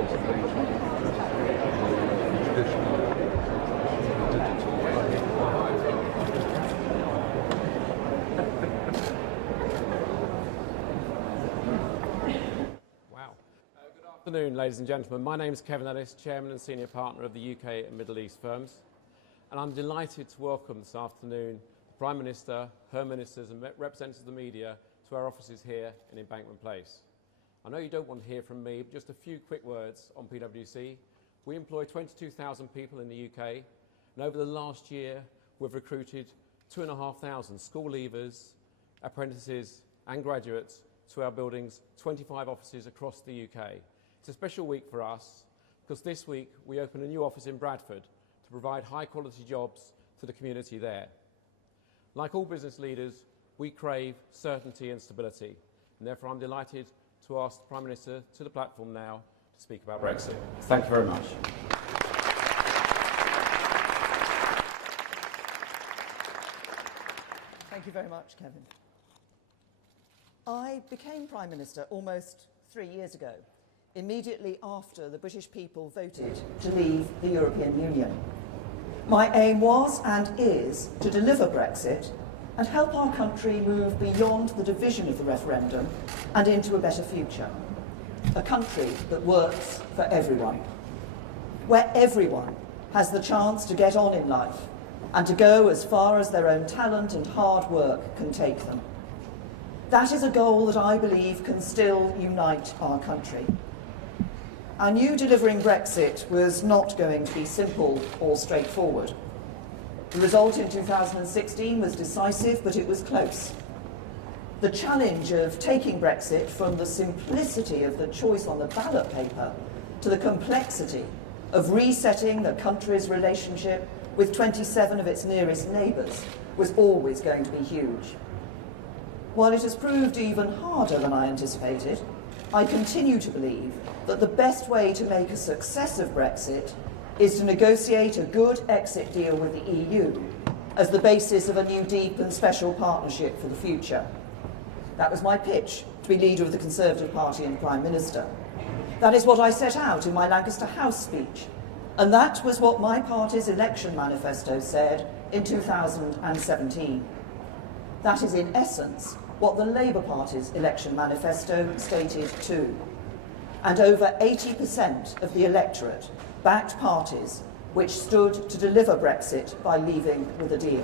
Good afternoon, ladies and gentlemen. My name is Kevin Ellis, Chairman and Senior Partner of the UK and Middle East firms, and I'm delighted to welcome this afternoon the Prime Minister, her ministers and representatives of the media to our offices here in Embankment Place. I know you don't want to hear from me, but just a few quick words on PwC. We employ 22,000 people in the UK, and over the last year we've recruited 2,500 school leavers, apprentices and graduates to our building's 25 offices across the UK. It's a special week for us because this week we open a new office in Bradford to provide high-quality jobs to the community there. Like all business leaders, we crave certainty and stability, and therefore I'm delighted to ask the Prime Minister to the platform now to speak about Brexit. Thank you very much. Thank you very much, Kevin. I became Prime Minister almost 3 years ago, immediately after the British people voted to leave the European Union. My aim was and is to deliver Brexit and help our country move beyond the division of the referendum and into a better future. A country that works for everyone, where everyone has the chance to get on in life and to go as far as their own talent and hard work can take them. That is a goal that I believe can still unite our country. I knew delivering Brexit was not going to be simple or straightforward. The result in 2016 was decisive, but it was close. The challenge of taking Brexit from the simplicity of the choice on the ballot paper to the complexity of resetting the country's relationship with 27 of its nearest neighbours was always going to be huge. While it has proved even harder than I anticipated, I continue to believe that the best way to make a success of Brexit is to negotiate a good exit deal with the EU as the basis of a new deep and special partnership for the future. That was my pitch to be leader of the Conservative Party and Prime Minister. That is what I set out in my Lancaster House speech, and that was what my party's election manifesto said in 2017. That is, in essence, what the Labour Party's election manifesto stated too. And over 80% of the electorate backed parties which stood to deliver Brexit by leaving with a deal.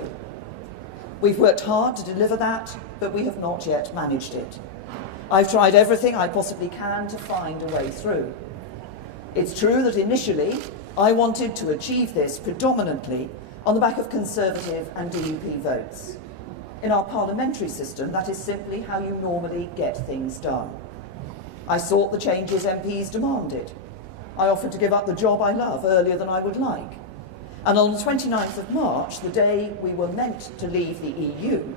We've worked hard to deliver that, but we have not yet managed it. I've tried everything I possibly can to find a way through. It's true that initially I wanted to achieve this predominantly on the back of Conservative and DUP votes. In our parliamentary system, that is simply how you normally get things done. I sought the changes MPs demanded. I offered to give up the job I love earlier than I would like. And on the 29th of March, the day we were meant to leave the EU,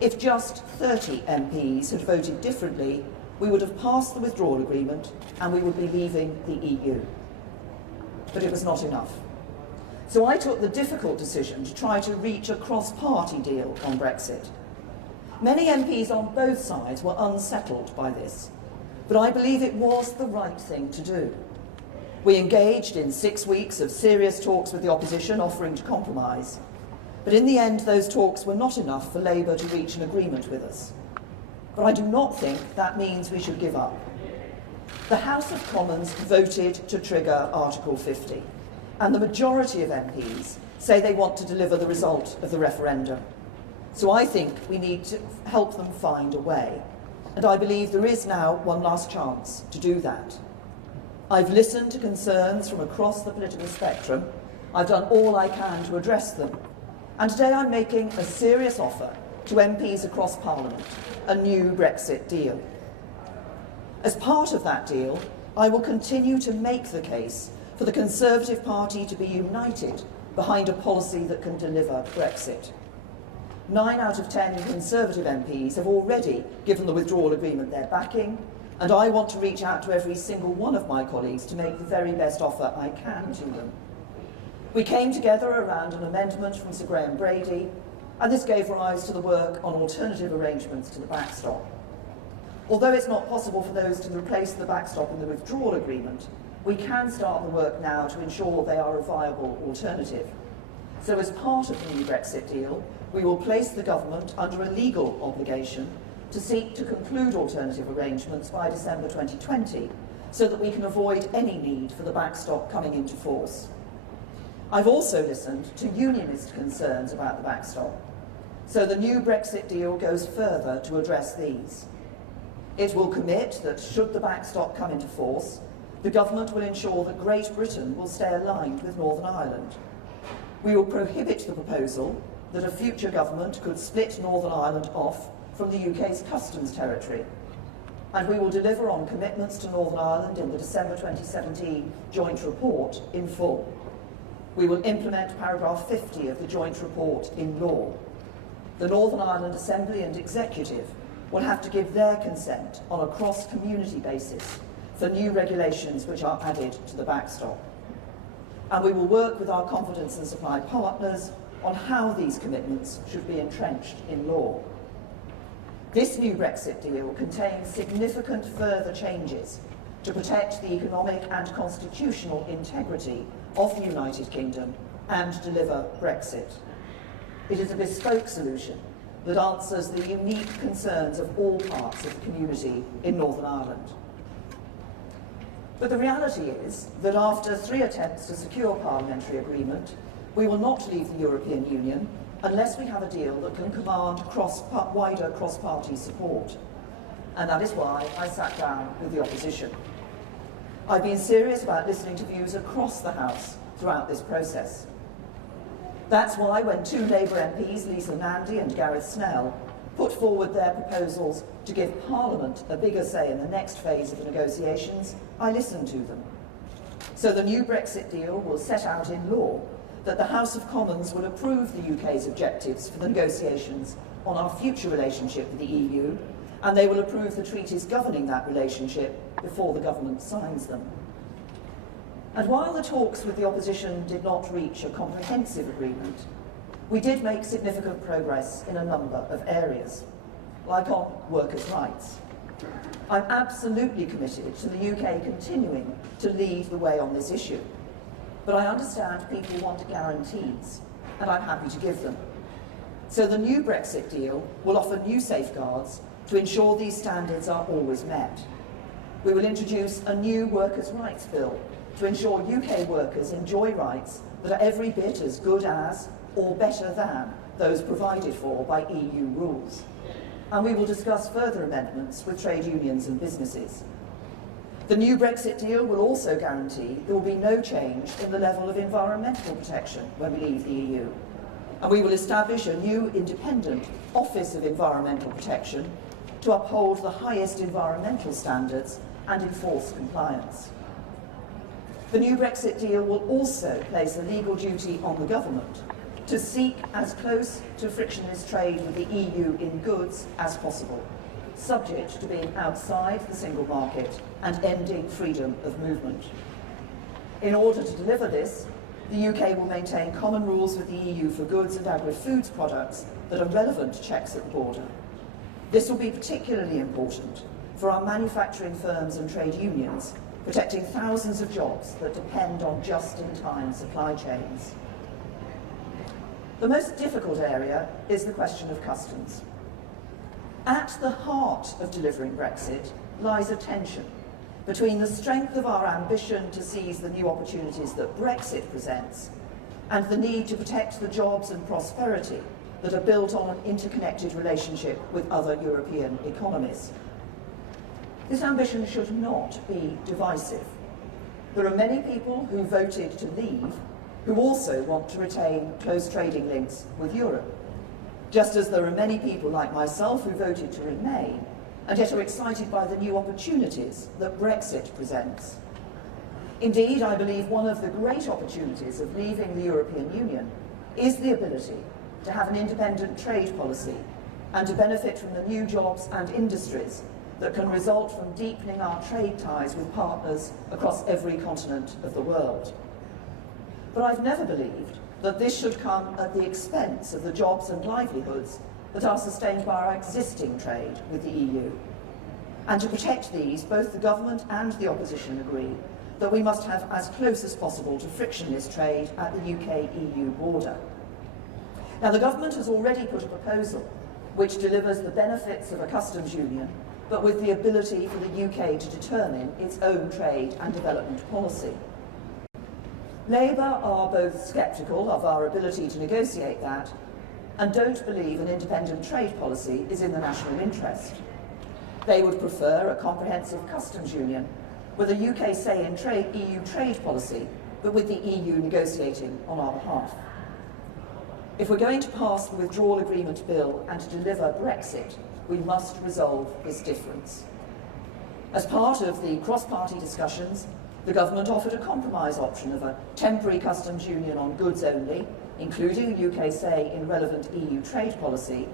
if just 30 MPs had voted differently, we would have passed the withdrawal agreement and we would be leaving the EU. But it was not enough. So I took the difficult decision to try to reach a cross-party deal on Brexit. Many MPs on both sides were unsettled by this, but I believe it was the right thing to do. We engaged in 6 weeks of serious talks with the opposition, offering to compromise. But in the end, those talks were not enough for Labour to reach an agreement with us. But I do not think that means we should give up. The House of Commons voted to trigger Article 50. And the majority of MPs say they want to deliver the result of the referendum. So I think we need to help them find a way. And I believe there is now one last chance to do that. I've listened to concerns from across the political spectrum. I've done all I can to address them. And today I'm making a serious offer to MPs across Parliament, a new Brexit deal. As part of that deal, I will continue to make the case for the Conservative Party to be united behind a policy that can deliver Brexit. 9 out of 10 Conservative MPs have already given the withdrawal agreement their backing, and I want to reach out to every single one of my colleagues to make the very best offer I can to them. We came together around an amendment from Sir Graham Brady, and this gave rise to the work on alternative arrangements to the backstop. Although it's not possible for those to replace the backstop in the withdrawal agreement, we can start the work now to ensure they are a viable alternative. So as part of the new Brexit deal, we will place the government under a legal obligation to seek to conclude alternative arrangements by December 2020, so that we can avoid any need for the backstop coming into force. I've also listened to unionist concerns about the backstop, so the new Brexit deal goes further to address these. It will commit that should the backstop come into force, the government will ensure that Great Britain will stay aligned with Northern Ireland. We will prohibit the proposal that a future government could split Northern Ireland off from the UK's customs territory. And we will deliver on commitments to Northern Ireland in the December 2017 joint report in full. We will implement paragraph 50 of the joint report in law. The Northern Ireland Assembly and Executive will have to give their consent on a cross-community basis for new regulations which are added to the backstop. And we will work with our confidence and supply partners on how these commitments should be entrenched in law. This new Brexit deal contains significant further changes to protect the economic and constitutional integrity of the United Kingdom and deliver Brexit. It is a bespoke solution that answers the unique concerns of all parts of the community in Northern Ireland. But the reality is that after 3 attempts to secure parliamentary agreement, we will not leave the European Union unless we have a deal that can command wider cross-party support. And that is why I sat down with the opposition. I've been serious about listening to views across the House throughout this process. That's why when 2 Labour MPs, Lisa Nandy and Gareth Snell, put forward their proposals to give Parliament a bigger say in the next phase of the negotiations, I listened to them. So the new Brexit deal will set out in law that the House of Commons will approve the UK's objectives for the negotiations on our future relationship with the EU, and they will approve the treaties governing that relationship before the government signs them. And while the talks with the opposition did not reach a comprehensive agreement, we did make significant progress in a number of areas, like on workers' rights. I'm absolutely committed to the UK continuing to lead the way on this issue, but I understand people want guarantees, and I'm happy to give them. So the new Brexit deal will offer new safeguards to ensure these standards are always met. We will introduce a new workers' rights bill to ensure UK workers enjoy rights that are every bit as good as or better than those provided for by EU rules. And we will discuss further amendments with trade unions and businesses. The new Brexit deal will also guarantee there will be no change in the level of environmental protection when we leave the EU. And we will establish a new independent Office of Environmental Protection to uphold the highest environmental standards and enforce compliance. The new Brexit deal will also place a legal duty on the government to seek as close to frictionless trade with the EU in goods as possible, subject to being outside the single market and ending freedom of movement. In order to deliver this, the UK will maintain common rules with the EU for goods and agri-foods products that are relevant to checks at the border. This will be particularly important for our manufacturing firms and trade unions, protecting thousands of jobs that depend on just-in-time supply chains. The most difficult area is the question of customs. At the heart of delivering Brexit lies a tension between the strength of our ambition to seize the new opportunities that Brexit presents and the need to protect the jobs and prosperity that are built on an interconnected relationship with other European economies. This ambition should not be divisive. There are many people who voted to leave who also want to retain close trading links with Europe, just as there are many people like myself who voted to remain and yet are excited by the new opportunities that Brexit presents. Indeed, I believe one of the great opportunities of leaving the European Union is the ability to have an independent trade policy and to benefit from the new jobs and industries that can result from deepening our trade ties with partners across every continent of the world. But I've never believed that this should come at the expense of the jobs and livelihoods that are sustained by our existing trade with the EU. And to protect these, both the government and the opposition agree that we must have as close as possible to frictionless trade at the UK-EU border. Now, the government has already put a proposal which delivers the benefits of a customs union, but with the ability for the UK to determine its own trade and development policy. Labour are both sceptical of our ability to negotiate that and don't believe an independent trade policy is in the national interest. They would prefer a comprehensive customs union with a UK say in EU trade policy, but with the EU negotiating on our behalf. If we're going to pass the Withdrawal Agreement Bill and to deliver Brexit, we must resolve this difference. As part of the cross-party discussions, the government offered a compromise option of a temporary customs union on goods only, including a UK say in relevant EU trade policy,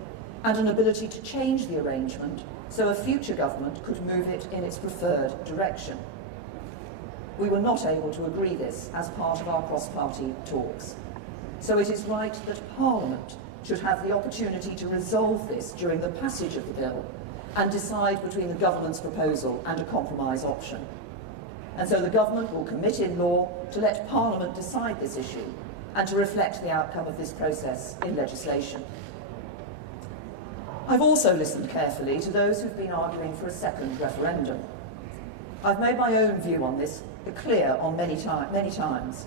and an ability to change the arrangement so a future government could move it in its preferred direction. We were not able to agree this as part of our cross-party talks. So it is right that Parliament should have the opportunity to resolve this during the passage of the bill and decide between the government's proposal and a compromise option. And so the government will commit in law to let Parliament decide this issue and to reflect the outcome of this process in legislation. I've also listened carefully to those who've been arguing for a second referendum. I've made my own view on this clear on many times.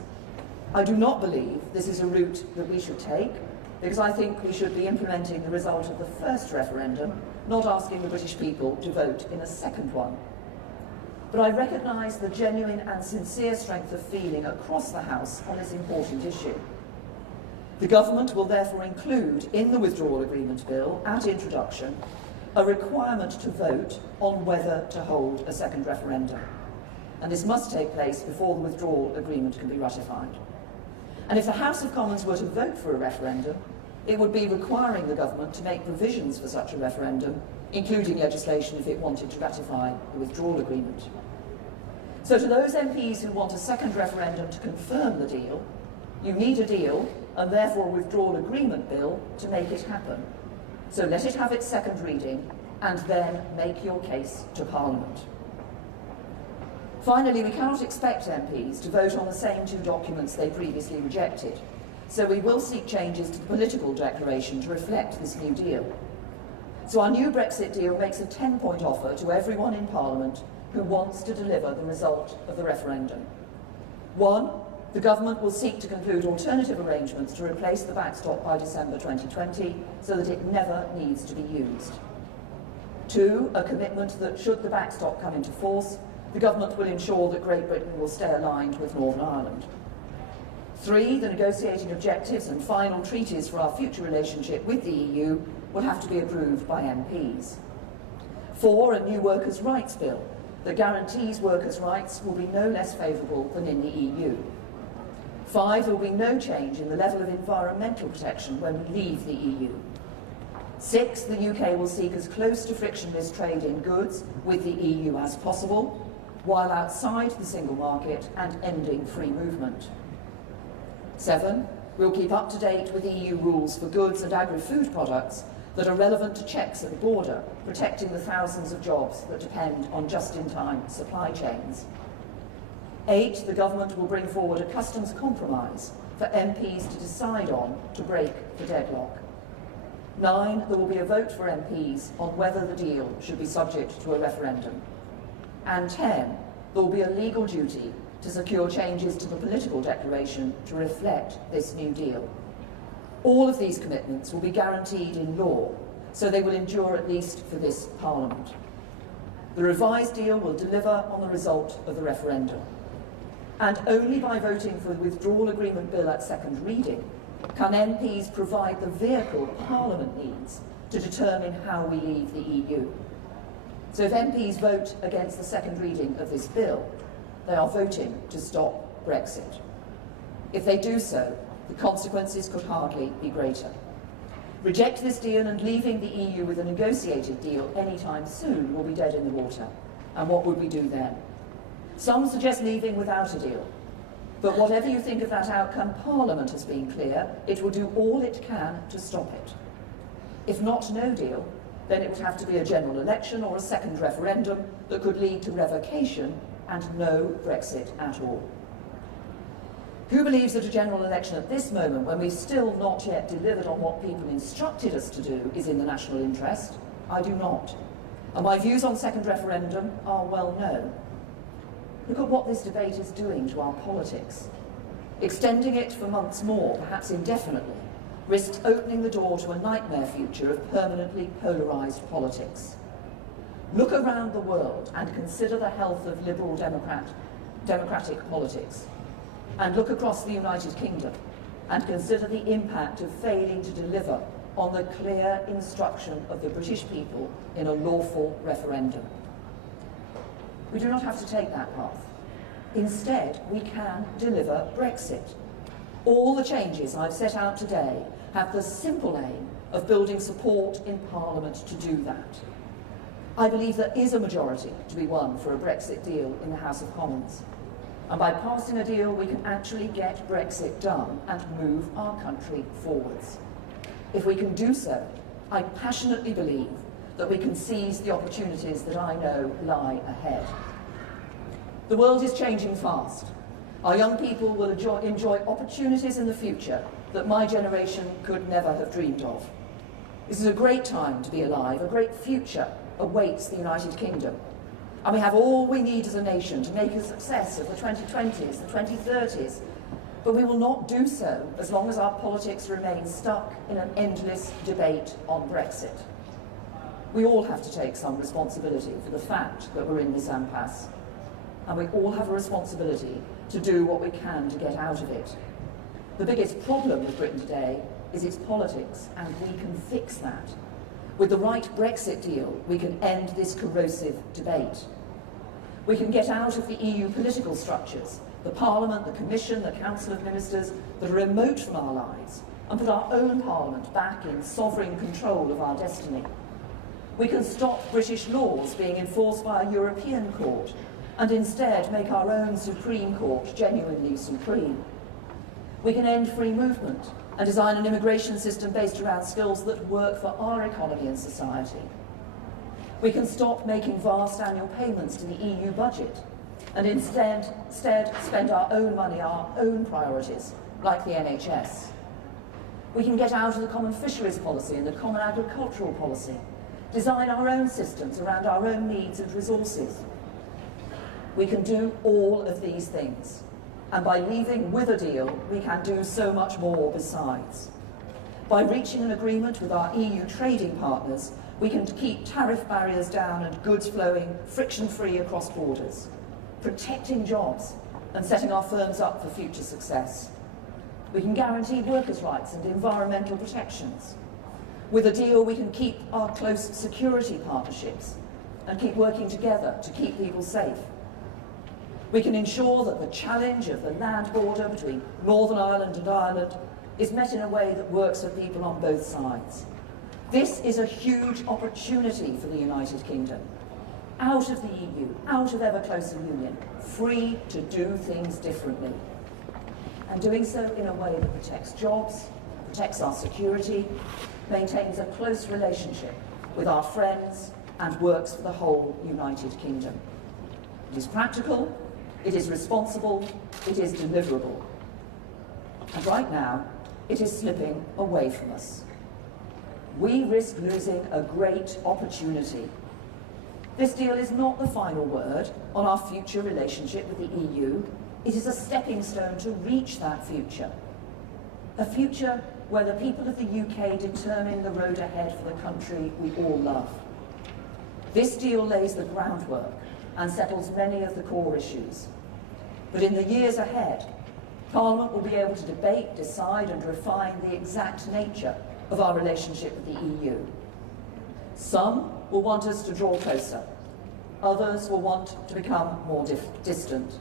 I do not believe this is a route that we should take, because I think we should be implementing the result of the first referendum, not asking the British people to vote in a second one. But I recognise the genuine and sincere strength of feeling across the House on this important issue. The government will therefore include in the Withdrawal Agreement Bill, at introduction, a requirement to vote on whether to hold a second referendum. And this must take place before the withdrawal agreement can be ratified. And if the House of Commons were to vote for a referendum, it would be requiring the government to make provisions for such a referendum, including legislation if it wanted to ratify the withdrawal agreement. So to those MPs who want a second referendum to confirm the deal, you need a deal and therefore a withdrawal agreement bill to make it happen. So let it have its second reading and then make your case to Parliament. Finally, we cannot expect MPs to vote on the same two documents they previously rejected, so we will seek changes to the political declaration to reflect this new deal. So our new Brexit deal makes a 10-point offer to everyone in Parliament who wants to deliver the result of the referendum. 1, the government will seek to conclude alternative arrangements to replace the backstop by December 2020 so that it never needs to be used. 2, a commitment that should the backstop come into force, the government will ensure that Great Britain will stay aligned with Northern Ireland. 3, the negotiating objectives and final treaties for our future relationship with the EU will have to be approved by MPs. 4, a new workers' rights bill that guarantees workers' rights will be no less favourable than in the EU. 5, there will be no change in the level of environmental protection when we leave the EU. 6, the UK will seek as close to frictionless trade in goods with the EU as possible, while outside the single market and ending free movement. 7, we'll keep up to date with EU rules for goods and agri-food products that are relevant to checks at the border, protecting the thousands of jobs that depend on just-in-time supply chains. 8, the government will bring forward a customs compromise for MPs to decide on to break the deadlock. 9, there will be a vote for MPs on whether the deal should be subject to a referendum. And 10, there will be a legal duty to secure changes to the political declaration to reflect this new deal. All of these commitments will be guaranteed in law, so they will endure at least for this Parliament. The revised deal will deliver on the result of the referendum. And only by voting for the Withdrawal Agreement Bill at second reading can MPs provide the vehicle Parliament needs to determine how we leave the EU. So if MPs vote against the second reading of this bill, they are voting to stop Brexit. If they do so, the consequences could hardly be greater. Reject this deal and leaving the EU with a negotiated deal anytime soon will be dead in the water. And what would we do then? Some suggest leaving without a deal. But whatever you think of that outcome, Parliament has been clear it will do all it can to stop it. If not no deal, then it would have to be a general election or a second referendum that could lead to revocation and no Brexit at all. Who believes that a general election at this moment, when we've still not yet delivered on what people instructed us to do, is in the national interest? I do not. And my views on second referendum are well known. Look at what this debate is doing to our politics. Extending it for months more, perhaps indefinitely, risks opening the door to a nightmare future of permanently polarised politics. Look around the world and consider the health of liberal democratic politics. And look across the United Kingdom and consider the impact of failing to deliver on the clear instruction of the British people in a lawful referendum. We do not have to take that path. Instead, we can deliver Brexit. All the changes I've set out today have the simple aim of building support in Parliament to do that. I believe there is a majority to be won for a Brexit deal in the House of Commons. And by passing a deal, we can actually get Brexit done and move our country forwards. If we can do so, I passionately believe that we can seize the opportunities that I know lie ahead. The world is changing fast. Our young people will enjoy opportunities in the future that my generation could never have dreamed of. This is a great time to be alive. A great future awaits the United Kingdom. And we have all we need as a nation to make a success of the 2020s, the 2030s. But we will not do so as long as our politics remain stuck in an endless debate on Brexit. We all have to take some responsibility for the fact that we're in this impasse. And we all have a responsibility to do what we can to get out of it. The biggest problem with Britain today is its politics, and we can fix that. With the right Brexit deal, we can end this corrosive debate. We can get out of the EU political structures, the Parliament, the Commission, the Council of Ministers, that are remote from our lives, and put our own Parliament back in sovereign control of our destiny. We can stop British laws being enforced by a European court, and instead make our own Supreme Court genuinely supreme. We can end free movement and design an immigration system based around skills that work for our economy and society. We can stop making vast annual payments to the EU budget and instead spend our own money, our own priorities, like the NHS. We can get out of the common fisheries policy and the common agricultural policy, design our own systems around our own needs and resources. We can do all of these things. And by leaving with a deal, we can do so much more besides. By reaching an agreement with our EU trading partners, we can keep tariff barriers down and goods flowing friction-free across borders, protecting jobs and setting our firms up for future success. We can guarantee workers' rights and environmental protections. With a deal, we can keep our close security partnerships and keep working together to keep people safe. We can ensure that the challenge of the land border between Northern Ireland and Ireland is met in a way that works for people on both sides. This is a huge opportunity for the United Kingdom. Out of the EU, out of ever closer union, free to do things differently. And doing so in a way that protects jobs, protects our security, maintains a close relationship with our friends, and works for the whole United Kingdom. It is practical, it is responsible, it is deliverable. And right now, it is slipping away from us. We risk losing a great opportunity. This deal is not the final word on our future relationship with the EU. It is a stepping stone to reach that future. A future where the people of the UK determine the road ahead for the country we all love. This deal lays the groundwork and settles many of the core issues. But in the years ahead, Parliament will be able to debate, decide and refine the exact nature of our relationship with the EU. Some will want us to draw closer. Others will want to become more distant.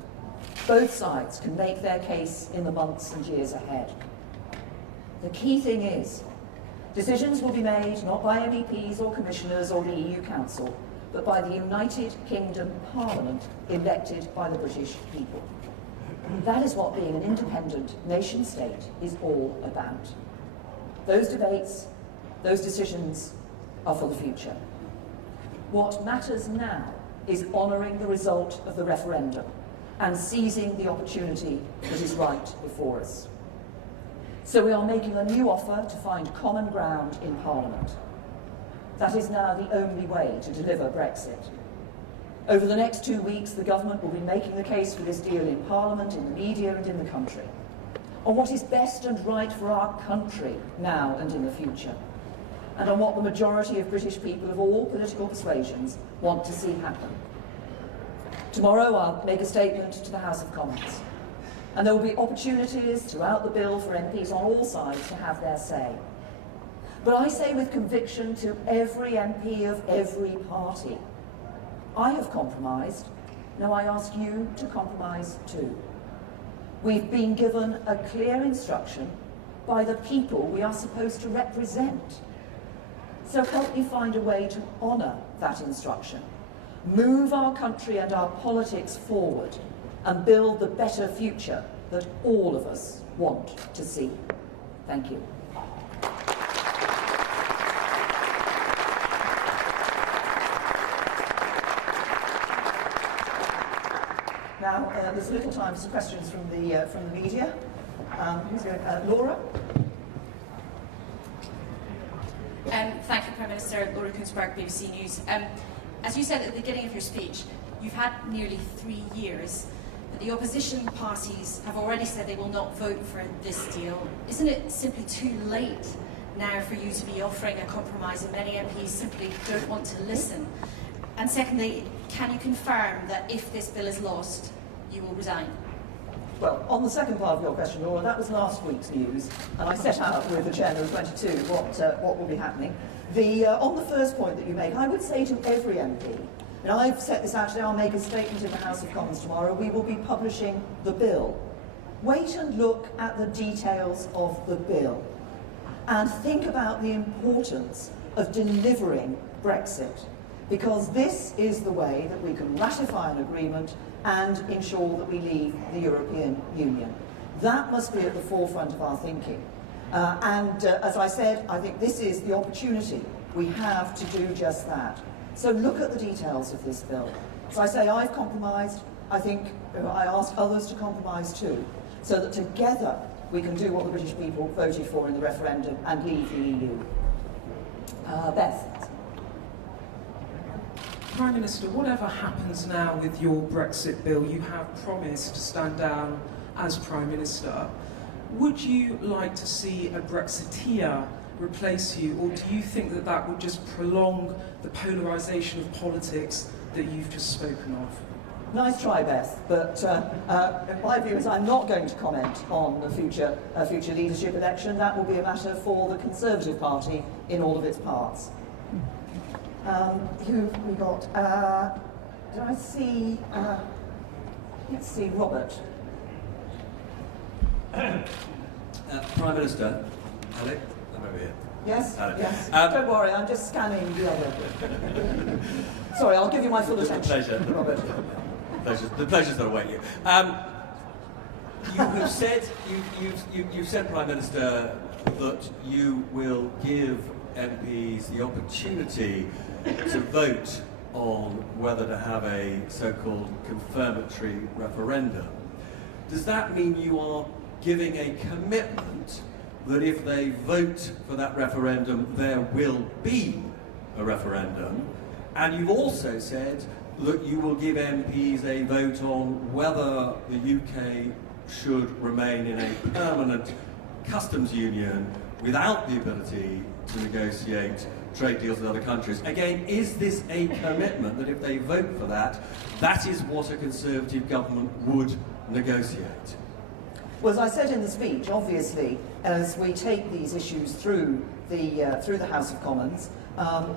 Both sides can make their case in the months and years ahead. The key thing is, decisions will be made not by MEPs or commissioners or the EU Council, but by the United Kingdom Parliament elected by the British people. That is what being an independent nation-state is all about. Those debates, those decisions are for the future. What matters now is honouring the result of the referendum and seizing the opportunity that is right before us. So we are making a new offer to find common ground in Parliament. That is now the only way to deliver Brexit. Over the next 2 weeks, the government will be making the case for this deal in Parliament, in the media and in the country, on what is best and right for our country now and in the future, and on what the majority of British people of all political persuasions want to see happen. Tomorrow I'll make a statement to the House of Commons, and there will be opportunities throughout the bill for MPs on all sides to have their say. But I say with conviction to every MP of every party, I have compromised, now I ask you to compromise too. We've been given a clear instruction by the people we are supposed to represent. So help me find a way to honour that instruction, move our country and our politics forward, and build the better future that all of us want to see. Thank you. Now, there's a little time for some questions from the media. Who's going? Laura? Thank you, Prime Minister. Laura Kunsberg, BBC News. As you said at the beginning of your speech, you've had nearly 3 years. But the opposition parties have already said they will not vote for this deal. Isn't it simply too late now for you to be offering a compromise, and many MPs simply don't want to listen? And secondly, can you confirm that if this bill is lost, you will resign? Well, on the second part of your question, Laura, that was last week's news, and I set out with the chairman of 22 what will be happening. On the first point that you make, I would say to every MP, and I've set this out today, I'll make a statement in the House of Commons tomorrow, we will be publishing the bill. Wait and look at the details of the bill, and think about the importance of delivering Brexit, because this is the way that we can ratify an agreement and ensure that we leave the European Union. That must be at the forefront of our thinking. As I said, I think this is the opportunity we have to do just that. So look at the details of this bill. As I say, I've compromised. I think I ask others to compromise too, so that together we can do what the British people voted for in the referendum and leave the EU. Beth. Prime Minister, whatever happens now with your Brexit bill, you have promised to stand down as Prime Minister. Would you like to see a Brexiteer replace you, or do you think that that would just prolong the polarisation of politics that you've just spoken of? Nice try, Beth, but my view is I'm not going to comment on the future leadership election. That will be a matter for the Conservative Party in all of its parts. Who have we got? Did I see? Let's see, Robert. Prime Minister, Alec, I'm over here. Yes, Alec. yes. Don't worry, I'm just scanning the other. Sorry, I'll give you my full attention. Pleasure, Robert. The pleasure's got to wait you. You have said, you've said, Prime Minister, that you will give MPs the opportunity to vote on whether to have a so-called confirmatory referendum. Does that mean you are giving a commitment that if they vote for that referendum, there will be a referendum? And you've also said that you will give MPs a vote on whether the UK should remain in a permanent customs union without the ability to negotiate trade deals with other countries. Again, is this a commitment that if they vote for that, that is what a Conservative government would negotiate? Well, as I said in the speech, obviously, as we take these issues through the House of Commons,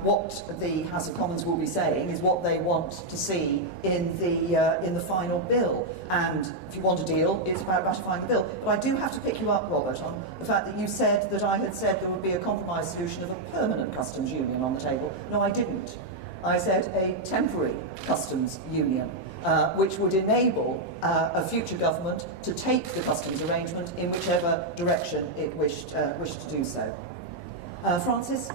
what the House of Commons will be saying is what they want to see in the final bill. And if you want a deal, it's about ratifying the bill. But I do have to pick you up, Robert, on the fact that you said that I had said there would be a compromise solution of a permanent customs union on the table. No, I didn't. I said a temporary customs union, which would enable a future government to take the customs arrangement in whichever direction it wished to do so. Francis?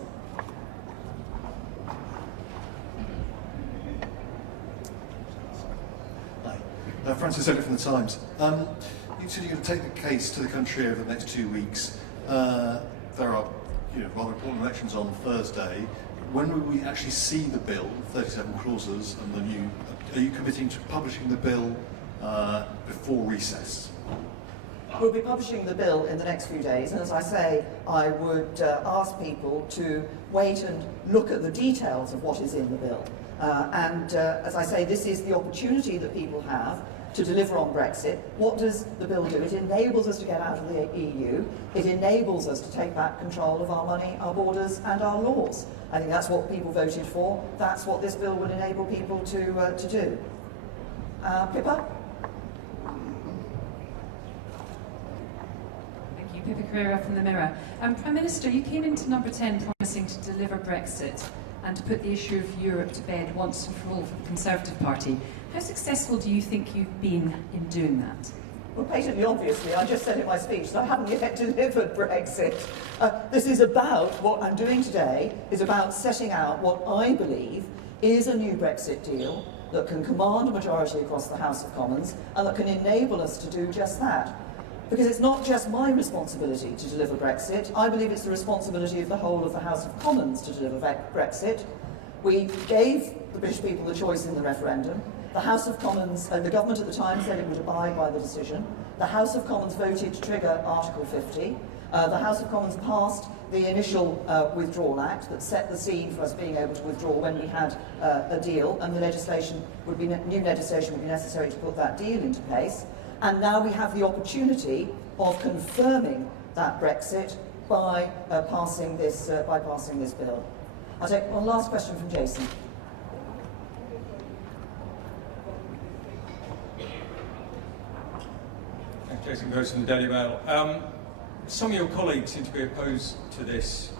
Francis Elliott from The Times. You said you're going to take the case to the country over the next 2 weeks. There are rather important elections on Thursday. When will we actually see the bill, 37 clauses, and the new... Are you committing to publishing the bill before recess? We'll be publishing the bill in the next few days, and as I say, I would ask people to wait and look at the details of what is in the bill. As I say, this is the opportunity that people have to deliver on Brexit. What does the bill do? It enables us to get out of the EU. It enables us to take back control of our money, our borders, and our laws. I think that's what people voted for. That's what this bill would enable people to do. Pippa? Thank you. Pippa Carrera from The Mirror. Prime Minister, you came into number 10 promising to deliver Brexit and to put the issue of Europe to bed once and for all for the Conservative Party. How successful do you think you've been in doing that? Well, patently obviously, I just said in my speech that I haven't yet delivered Brexit. This is about, what I'm doing today, is about setting out what I believe is a new Brexit deal that can command a majority across the House of Commons and that can enable us to do just that. Because it's not just my responsibility to deliver Brexit, I believe it's the responsibility of the whole of the House of Commons to deliver Brexit. We gave the British people the choice in the referendum. The House of Commons, the government at the time said it would abide by the decision. The House of Commons voted to trigger Article 50. The House of Commons passed the initial Withdrawal Act that set the scene for us being able to withdraw when we had a deal, and the legislation would be new legislation would be necessary to put that deal into place. And now we have the opportunity of confirming that Brexit by passing this bill. I'll take one last question from Jason. Jason Gross from the Daily Mail. Some of your colleagues seem to be opposed to this,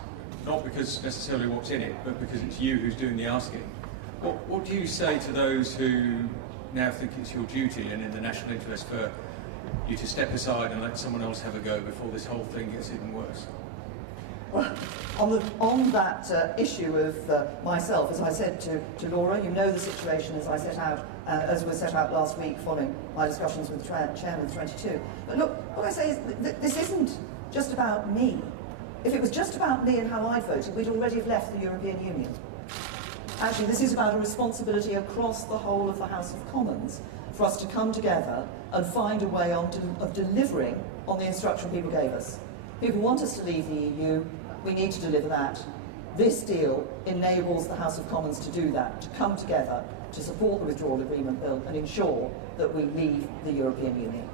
not because necessarily what's in it, but because it's you who's doing the asking. What do you say to those who now think it's your duty and in the national interest for you to step aside and let someone else have a go before this whole thing gets even worse? Well, on that issue of myself, as I said to Laura, you know the situation as I set out, as was set out last week following my discussions with the chairman of 22. But look, what I say is this isn't just about me. If it was just about me and how I voted, we'd already have left the European Union. Actually, this is about a responsibility across the whole of the House of Commons for us to come together and find a way of delivering on the instruction people gave us. People want us to leave the EU, we need to deliver that. This deal enables the House of Commons to do that, to come together, to support the withdrawal agreement bill and ensure that we leave the European Union.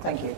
Thank you.